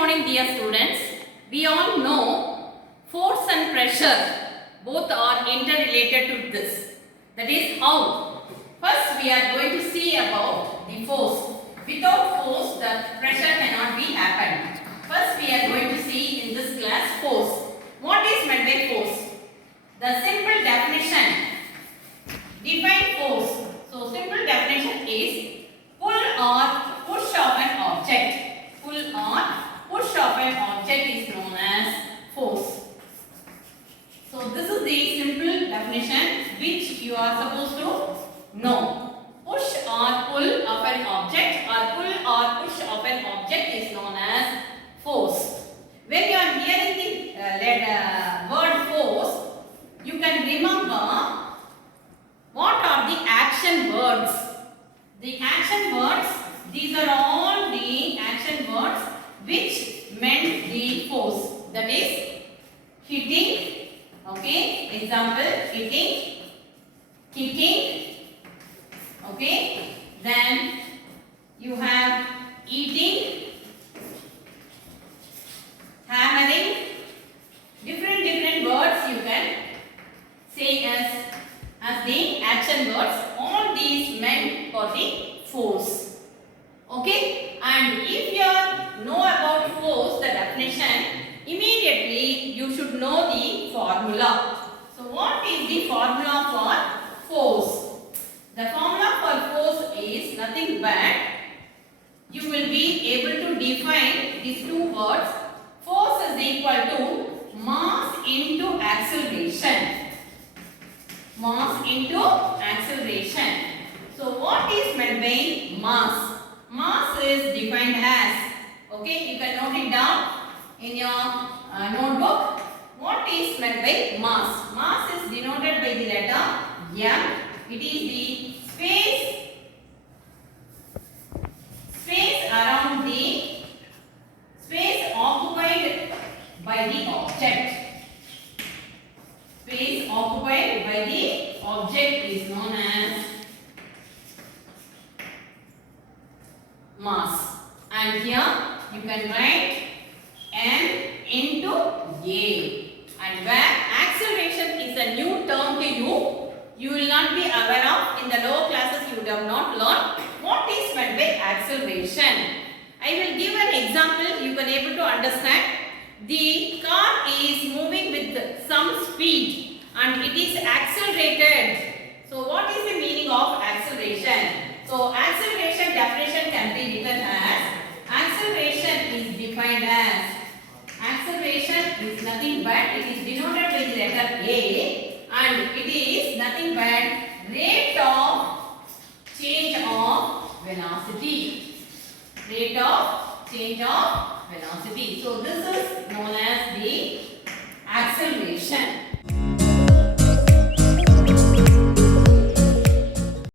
morning, dear students. We all know force and pressure both are interrelated to this. That is how. First, we are going to see about the force. Without force, the pressure cannot be happened. First, we are going to see in this class force. What is meant by force? The simple definition. Define force. So, simple definition is pull or push of an object. Pull or push of an object is known as force. So, this is the simple definition which you are supposed to know. Push or pull of an object or pull or push of an object is known as force. When you are hearing the word force, you can remember what are the action words. The action words, these are all the action words which meant the force. That is hitting, okay, example hitting, kicking, okay, then you have eating, hammering, different words you can say as the action words. All these meant for the force. Okay, and if you know about force, the definition, immediately you should know the formula. So what is the formula for force? The formula for force is nothing but you will be able to define these two words. Force is equal to mass into acceleration. Mass into acceleration. So what is meant by mass? Mass is defined as, okay, you can note it down in your notebook. What is meant by mass? Mass is denoted by the letter M. It is the space around the space occupied by the object. Space occupied by the object is known as mass. And here you can write M into A. And where acceleration is a new term to you, you will not be aware of. In the lower classes you would have not learned what is meant by acceleration. I will give an example, you can able to understand. The car is moving with some speed and it is accelerated. So what is the meaning of acceleration? So acceleration definition can be written as, acceleration is defined as, acceleration is nothing but, it is denoted by the letter A, and it is nothing but rate of change of velocity. Rate of change of velocity. So this is known as the acceleration.